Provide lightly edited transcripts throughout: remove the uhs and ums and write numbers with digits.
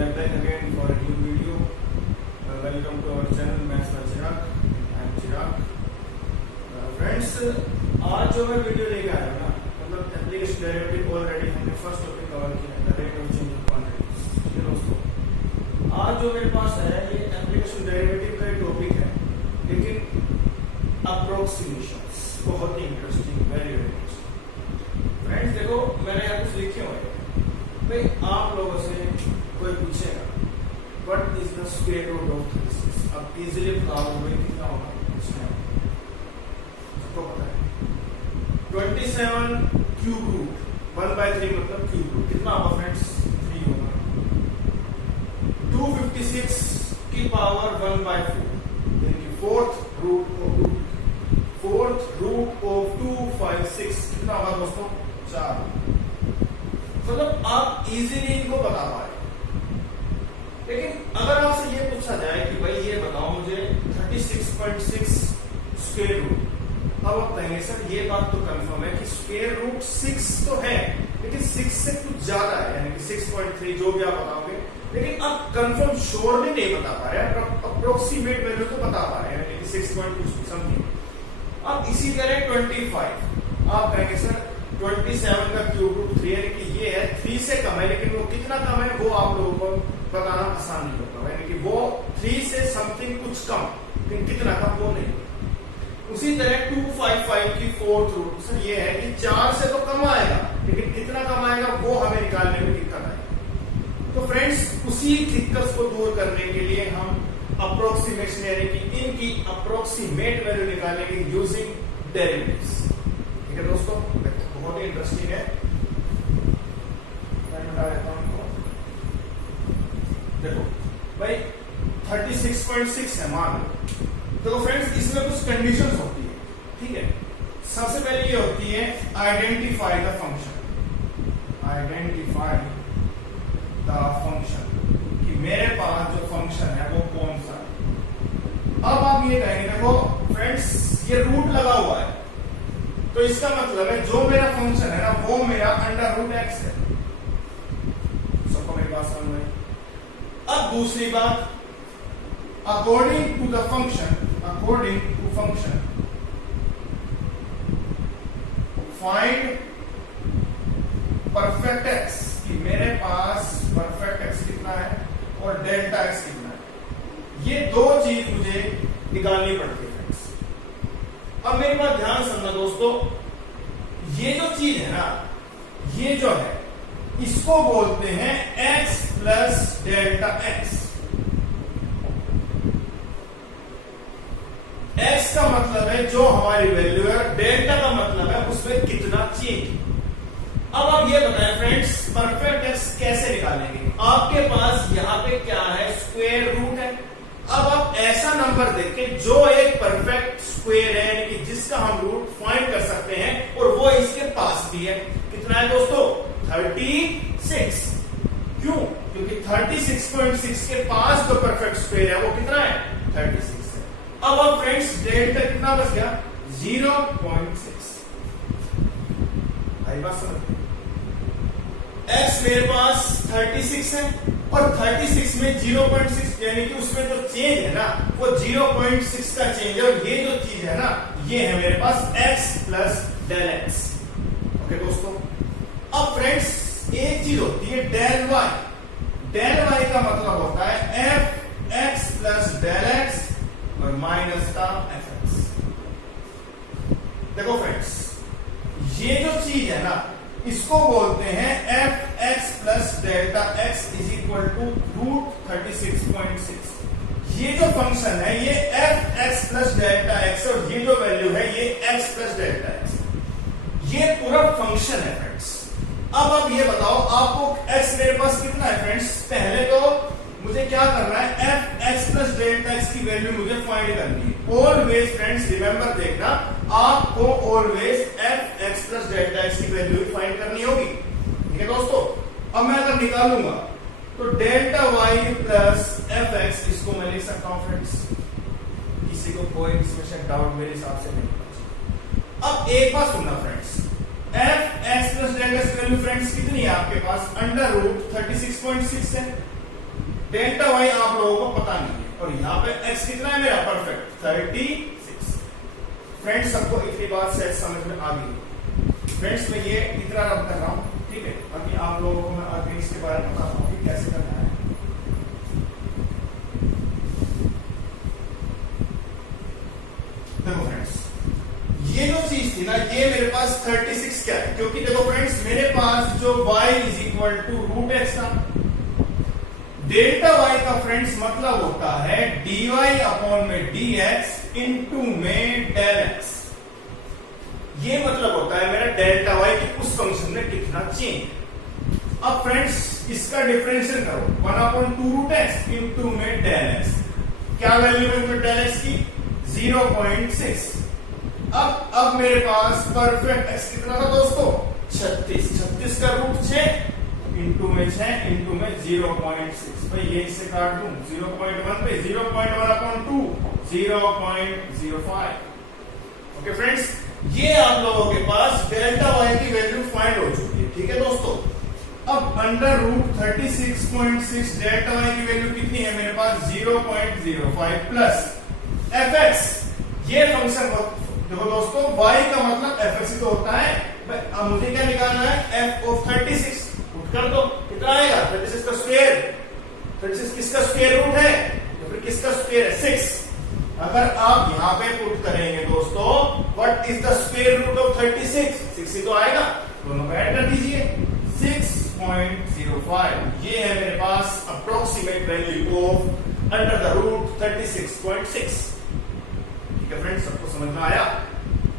are back again for a new video. Welcome to our channel Maths by Chirag. I am Chirag. Friends, आज जो मैं video लेकर आया हूँ ना, मतलब एप्लीकेशन डेरिवेटिव ऑलरेडी हमने फर्स्ट टॉपिक कवर किया है, the rate of change of quantities. ठीक है दोस्तों, आज जो मेरे पास है ये एप्लीकेशन डेरिवेटिव का ही टॉपिक है, लेकिन अप्रोक्सीमेशंस बहुत ही interesting, very very interesting. Friends देखो, मैंने यहाँ कुछ लिखे हुए हैं भाई, आप लोगों से कोई पूछेगा what is the square root of 36, अब इजीली बताओ भाई कितना होगा। सबको पता है 27 क्यूब रूट 1/3 मतलब क्यूब रूट कितना होगा फ्रेंड्स, 3 होगा। 256 की पावर 1/4 यानी कि फोर्थ रूट ऑफ 256 कितना होगा दोस्तों, 4। मतलब आप इजीली इनको बता पाए। लेकिन अगर आपसे ये पूछा जाए कि भाई ये बताओ मुझे 36.6 स्क्वायर रूट, अब आप कहेंगे सर ये बात तो कंफर्म है कि स्क्वायर रूट 6 तो है, लेकिन 6 से कुछ ज्यादा है, यानी कि 6.3 जो भी आप बताओगे, लेकिन आप कंफर्म श्योरली नहीं बता पा रहे, अप्रोक्सीमेट वैल्यू तो बता पा रहे हैं, यानी कि 6 पॉइंट कुछ समथिंग। अब इसी तरह 25, आप कहेंगे सर 27 का क्यूब रूट 3 यानी कि ये है 3 से कम है, लेकिन वो कितना कम है वो आप लोगों को बताना आसान नहीं होता, यानी कि वो 3 से समथिंग कुछ कम, लेकिन कितना कम वो नहीं। उसी तरह 255 की फोर्थ रूट, सर ये है कि 4 से तो कम आएगा, लेकिन कितना कम आएगा वो हमें निकालने में दिक्कत आएगी। तो फ्रेंड्स, उसी दिक्कत को दूर करने के लिए हम अप्रोक्सीमेशन यानी कि इनकी अप्रोक्सीमेट वैल्यू निकालेंगे यूजिंग डेरिवेटिव्स। ठीक है दोस्तों, बहुत ही इंटरेस्टिंग है। देखो भाई 36.6 है मान लो, तो फ्रेंड्स इसमें कुछ कंडीशंस होती है। ठीक है, सबसे पहले ये होती है identify the function, identify the function कि मेरे पास जो फंक्शन है वो कौन सा है। अब आप ये कहेंगे देखो फ्रेंड्स ये रूट लगा हुआ है, तो इसका मतलब है जो मेरा फंक्शन है ना वो मेरा अंडर रूट एक्स है। सबको मेरी बात समझ में। अब दूसरी बात, according to function find perfect x, कि मेरे पास परफेक्ट एक्स कितना है और डेल्टा एक्स कितना है। ये दो चीज मुझे निकालनी पड़ती है फ्रेंड्स। अब मेरी बात ध्यान समझना दोस्तों, ये जो चीज है ना, ये जो है इसको बोलते हैं x plus delta x. x का मतलब है जो हमारी वैल्यू है, डेल्टा का मतलब है उसमें कितना चेंज। अब आप ये बताएं फ्रेंड्स, परफेक्ट एक्स कैसे निकालेंगे। आपके पास यहां पे क्या है, स्क्वायर रूट है। अब आप ऐसा नंबर देखें जो एक परफेक्ट स्क्वायर है, यानी कि जिसका हम रूट फाइंड कर सकते हैं और वो इसके पास भी है। कितना है दोस्तों, 36। क्यों, क्योंकि 36.6 के पास जो परफेक्ट स्क्वायर है वो कितना है, 36 है। अब फ्रेंड्स डेल्टा कितना बच गया, 0.6। आई बात समझ। एक्स मेरे पास 36 है और 36 में 0.6 यानी कि उसमें जो चेंज है ना वो 0.6 का चेंज है, और ये जो चीज है ना ये है मेरे पास x plus del x. Okay दोस्तों, अब फ्रेंड्स एक चीज होती है डेल y। डेल y का मतलब होता है f x plus del x और माइनस का f x। देखो फ्रेंड्स, ये जो चीज है ना इसको बोलते हैं f x plus delta x is equal to root 36.6। ये जो फंक्शन है ये f x plus delta x, और ये जो वैल्यू है ये एक्स प्लस डेल्टा एक्स, ये पूरा फंक्शन है फ्रेंड्स। अब आप ये बताओ आपको एक्स मेरे पास कितना है फ्रेंड्स, पहले तो मुझे क्या करना है, F x plus delta x की वैल्यू मुझे फाइंड करनी है। ऑलवेज फ्रेंड्स रिमेंबर देखना, आपको always F x plus delta x की वैल्यू फाइंड करनी होगी। ठीक है दोस्तों, अब मैं अगर निकालूंगा तो delta y plus f x, इसको मैं लिख सकता हूं फ्रेंड्स। किसी को कोई इसमें डाउट मेरे हिसाब से नहीं। अब एक बात सुनना friends, F x plus delta x की वैल्यू फ्रेंड्स कितनी है आपके पास, अंडर रूट 36.6 है। डेल्टा वाई आप लोगों को पता नहीं है, और यहाँ पे एक्स कितना है मेरा परफेक्ट 36। फ्रेंड्स सबको इतनी बात से समझ में आ गई। फ्रेंड्स मैं ये इतना रब कर रहा हूँ, ठीक है। अभी आप लोगों को मैं आगे इसके बारे में बताता हूँ कि कैसे करना है। देखो फ्रेंड्स, ये जो चीज थी ना, ये मेरे पास 36 क्या है, क्योंकि देखो फ्रेंड्स मेरे पास जो y is equal to root x था, डेल्टा y का फ्रेंड्स मतलब होता है dy अपॉन में dx इनटू में डेल एक्स। ये मतलब होता है मेरा डेल्टा y की उस फंक्शन में कितना चेंज। अब फ्रेंड्स इसका डिफरेंशियल करो, 1/2 रूट एक्स इनटू में डेल एक्स। क्या वैल्यू है डेल एक्स की 0.6। अब मेरे पास परफेक्ट एक्स कितना था दोस्तों 36 का रूट 6 इंटू में 6 इंटू में 0.6। भाई ये इससे काट दूं 0.1 पे 0.1/2 0.05। ओके फ्रेंड्स, ये आप लोगों के पास डेल्टा वाई की वैल्यू फाइंड हो चुकी है, ठीक है दोस्तों। अब अंडर रूट 36.6 डेल्टा वाई की वैल्यू कितनी है मेरे पास 0.05 प्लस एफ एक्स। ये फंक्शन देखो दोस्तों, y का मतलब एफ एक्स तो होता है। अब मुझे क्या निकालना है f ऑफ 36। पुट कर दो, कितना आएगा 36 का स्क्वायर। 36 किसका स्क्वायर रूट है, या फिर किसका स्क्वायर है 6। अगर आप यहां पे पुट करेंगे दोस्तों what is the square root of 36, 6 ही तो आएगा, दोनों को ऐड कर दीजिए 6.05। ये है मेरे पास approximate value of under the root 36.6। ठीक है फ्रेंड्स, सबको समझ में आया।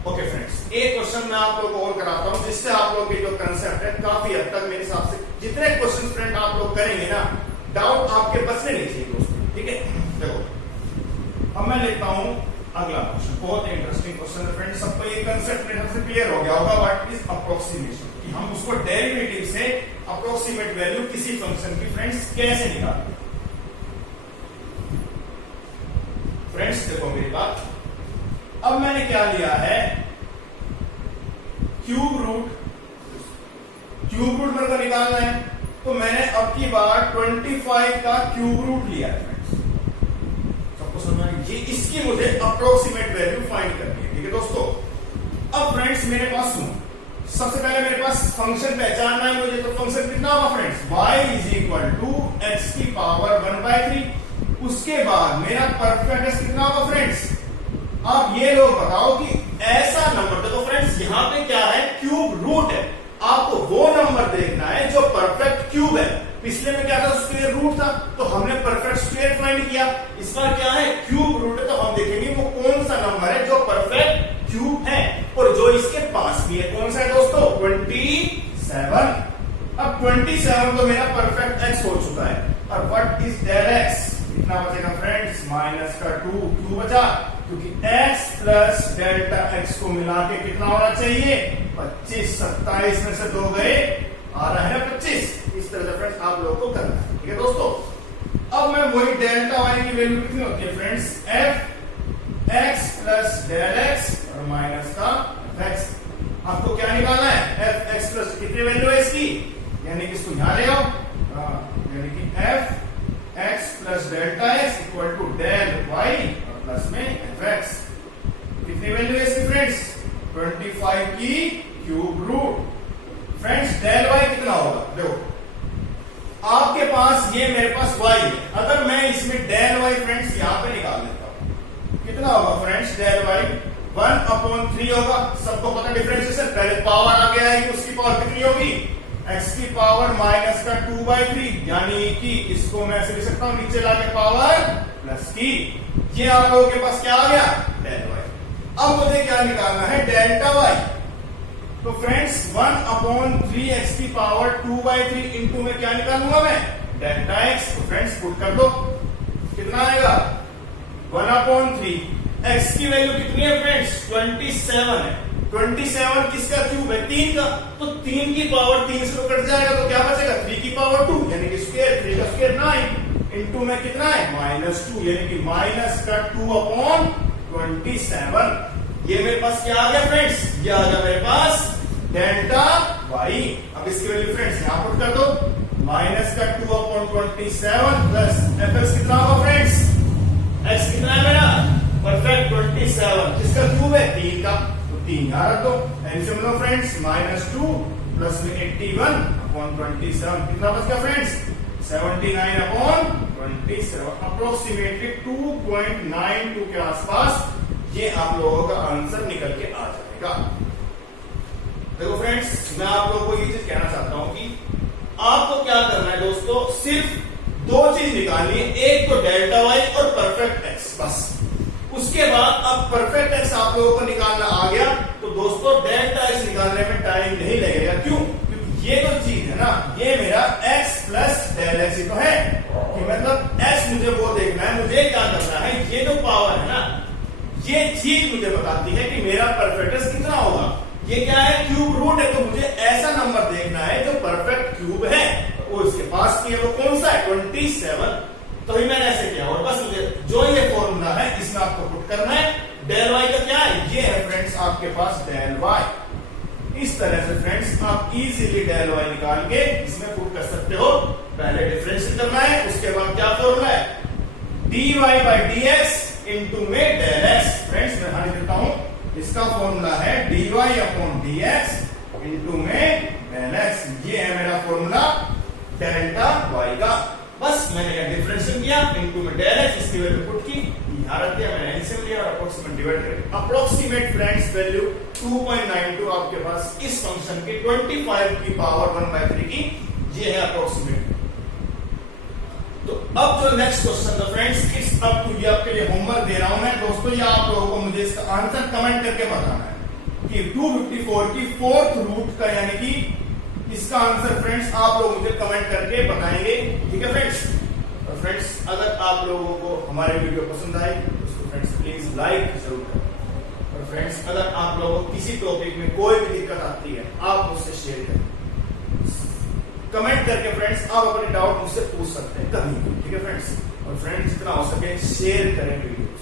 ओके फ्रेंड्स, एक क्वेश्चन मैं आप लोगों को और कराता हूं, जिससे आप लोगों के जो कंसेप्ट है काफी हद तक मेरे हिसाब से जितने क्वेश्चन फ्रेंड आप लोग करेंगे ना, डाउट आपके बचने नहीं चाहिए दोस्तों, ठीक है। देखो अब मैं लेता हूं अगला क्वेश्चन, बहुत इंटरेस्टिंग क्वेश्चन है फ्रेंड्स। सबको ये कंसेप्ट मेरे से क्लियर हो गया होगा व्हाट इज अप्रोक्सीमेशन, कि हम उसको डेरिवेटिव से अप्रोक्सीमेट वैल्यू किसी फंक्शन की फ्रेंड्स कैसे निकालते हैं। फ्रेंड्स देखो मेरी बात, अब मैंने क्या लिया है क्यूब रूट मेरे को निकालना है, तो मैंने अब की बार 25 का क्यूब रूट लिया है फ्रेंड्स। सबको समझ में, ये इसकी मुझे अप्रोक्सीमेट वैल्यू फाइंड करनी है, ठीक है दोस्तों। अब फ्रेंड्स मेरे पास सुनो, सबसे पहले मेरे पास फंक्शन पहचानना है मुझे, तो फंक्शन कितना होगा friends y is equal to x की पावर 1/3। उसके बाद मेरा परफेक्ट एक्स कितना होगा फ्रेंड्स। अब ये लोग बताओ कि ऐसा नंबर, देखो फ्रेंड्स यहाँ पे क्या है क्यूब रूट है, आपको वो नंबर देखना है जो परफेक्ट क्यूब है। पिछले में क्या था स्क्वायर रूट था, तो हमने परफेक्ट स्क्वायर फाइंड किया। इस बार क्या है क्यूब रूट है, तो हम देखेंगे वो कौन सा नंबर है जो परफेक्ट क्यूब है और जो इसके पास भी है। कौन सा है दोस्तों 27। अब 27 तो मेरा परफेक्ट एक्स हो चुका है, और व्हाट इज डेल एक्स कितना बचेगा फ्रेंड्स माइनस का 2। क्यों बचा, क्योंकि x प्लस डेल्टा x को मिला के कितना होना चाहिए 25। 27 में से 2 गए, आ रहा है ना 25। इस तरह से फ्रेंड्स आप लोगों को करना है, ठीक है दोस्तों। अब मैं वही डेल्टा y की वैल्यू कितनी होती है friends f x plus del x और माइनस का x। आपको क्या निकालना है f x प्लस कितनी वैल्यू है इसकी, यानी कि इसको यहां ले आओ, यानी कि f x plus delta x equal to del y plus में एफ एक्स। कितनी वैल्यू है इसकी फ्रेंड्स 25 की cube root. Friends del y कितना होगा, देखो आपके पास ये मेरे पास y है, अगर मैं इसमें डेल y फ्रेंड्स यहां पे निकाल लेता हूं कितना होगा फ्रेंड्स डेल y 1/3 होगा। सबको पता डिफरेंशिएशन, पहले पावर आगे आएगी, उसकी पावर कितनी होगी x की पावर माइनस का 2/3, यानी कि इसको मैं ऐसे लिख सकता हूं नीचे लाके पावर प्लस की। ये आप लोगों के पास क्या आ गया डेल y। अब मुझे क्या निकालना है डेल्टा y, तो फ्रेंड्स 1/3 x की पावर 2/3 इंटू में क्या निकालूंगा मैं डेल्टा x। तो फ्रेंड्स पुट कर दो, कितना आएगा 1/3। x की वैल्यू कितनी है फ्रेंड्स 27 है। 27 किसका क्यूब है 3 का, तो 3 की पावर 3 से कट जाएगा, तो क्या बचेगा 3 की पावर 2 यानी कि स्क्वायर, 3 का स्क्वायर 9 इंटू में कितना है -2, यानी कि माइनस का 2/27। ये मेरे पास क्या आ गया फ्रेंड्स, ये आ गया मेरे पास डेल्टा y। अब इसकी वैल्यू फ्रेंड्स यहां पुट कर दो, माइनस का 2/27 27 प्लस एफ एक्स कितना होगा फ्रेंड्स, एक्स कितना है मेरा परफेक्ट 27, इसका क्यूब है 3 का, तो 3 यहाँ रख दो। एल्सियम फ्रेंड्स -2 प्लस में 81 अपॉन 27 कितना बच गया फ्रेंड्स 79 अपॉन 27, अप्रोक्सीमेटली 2.92 के आसपास ये आप लोगों का आंसर निकल के आ जाएगा। देखो फ्रेंड्स, मैं आप लोगों को ये चीज कहना चाहता हूं कि आपको क्या करना है दोस्तों, सिर्फ 2 चीज निकालनी है, एक तो डेल्टा वाई और परफेक्ट एक्स, बस। उसके बाद अब परफेक्ट एक्स आप लोगों को निकालना आ गया तो दोस्तों डेल्टा एक्स निकालने में टाइम नहीं लगेगा। क्यों? क्योंकि ये जो चीज है ना, ये मेरा एक्स प्लस डेल एक्स ही तो है, कि मतलब एक्स मुझे वो देखना है, मुझे क्या करना है, ये जो पावर है ना, ये चीज मुझे बताती है कि मेरा परफेक्ट एक्स कितना होगा। ये क्या है, क्यूब रूट है, तो मुझे ऐसा नंबर देखना है जो परफेक्ट क्यूब है, वो इसके पास की है, वो कौन सा है 27, तो ही मैंने ऐसे किया। और बस मुझे जो ये फॉर्मूला है इसमें आपको पुट करना है। डेल वाई का क्या है, ये है फ्रेंड्स आपके पास डेल वाई। इस तरह से फ्रेंड्स आप इजीली डेल वाई निकाल के इसमें पुट कर सकते हो। पहले डिफरेंशियल करना है, उसके बाद क्या फॉर्मूला है, dy बाई dx इंटू में डेल एक्स। फ्रेंड्स मैं हानि देता हूं, इसका फॉर्मूला है dy अपॉन dx इंटू में डेल एक्स। ये है मेरा फॉर्मूला डेल्टा y का। बस मैंने क्या डिफरेंशियल किया, इंटू में डेल एक्स, इसकी वैल्यू पुट की, यहां रख दिया, मैंने एलसीएम लिया और अप्रोक्सीमेट डिवाइड करके अप्रोक्सीमेट फ्रेंड्स वैल्यू 2.92 आपके पास इस फंक्शन की 25 की पावर 1/3 की, ये है अप्रोक्सीमेट। तो अब जो नेक्स्ट क्वेश्चन था फ्रेंड्स, इट्स अप टू, ये आपके लिए होमवर्क दे रहा हूं मैं दोस्तों, ये आप लोगों को मुझे इसका आंसर कमेंट करके बताना है कि 254 की 4th रूट का, यानी कि इसका आंसर फ्रेंड्स आप लोग मुझे कमेंट करके बताएंगे, ठीक है फ्रेंड्स। और फ्रेंड्स अगर आप लोगों को हमारे वीडियो पसंद आए तो उसको फ्रेंड्स प्लीज लाइक जरूर करें। और फ्रेंड्स अगर आप लोगों को किसी टॉपिक में कोई भी दिक्कत आती है, आप मुझसे शेयर करें, कमेंट करके फ्रेंड्स आप अपने डाउट मुझसे पूछ सकते हैं कभी भी, ठीक है फ्रेंड्स। और फ्रेंड्स जितना हो सके शेयर करें वीडियोस,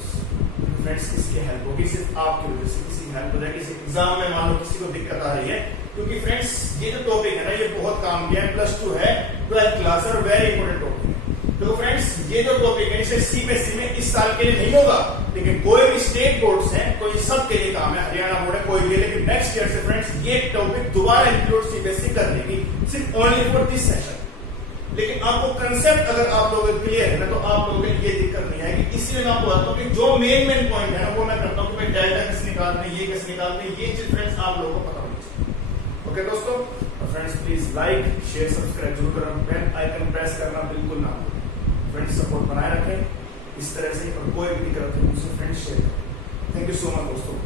फ्रेंड्स किसकी हेल्प होगी, सिर्फ आपकी वजह से किसी की हेल्प हो जाए, किसी एग्जाम में मान लो किसी को दिक्कत आ रही है, क्योंकि फ्रेंड्स ये जो टॉपिक है ना, ये बहुत काम किया है, +2 है, 12th क्लास और वेरी इंपॉर्टेंट टॉपिक है। तो फ्रेंड्स ये जो टॉपिक है इसे सीबीएसई में इस साल के लिए नहीं होगा, लेकिन कोई भी स्टेट बोर्ड्स हैं तो ये सब के लिए काम है, हरियाणा बोर्ड है कोई भी, लेकिन नेक्स्ट ईयर से फ्रेंड्स ये टॉपिक दोबारा इंक्लूड सीबीएसई कर देगी, सिर्फ ओनली फॉर दिस सेशन। लेकिन आपको कंसेप्ट अगर आप लोगों को क्लियर है ना, तो आप लोगों को ये दिक्कत नहीं आएगी। इसलिए मैं आपको बताता हूँ कि जो मेन पॉइंट है ना, वो मैं करता हूँ कि भाई डेल्टा कैसे निकालना है, ये कैसे निकालना है, ये चीज फ्रेंड्स आप लोगों को पता होनी चाहिए। ओके दोस्तों, friends please like share subscribe जरूर करना, बेल आइकन प्रेस करना बिल्कुल ना भूलें। फ्रेंड्स सपोर्ट बनाए रखें इस तरह से, और कोई भी दिक्कत है मुझसे फ्रेंड्स शेयर करें। थैंक यू सो मच दोस्तों।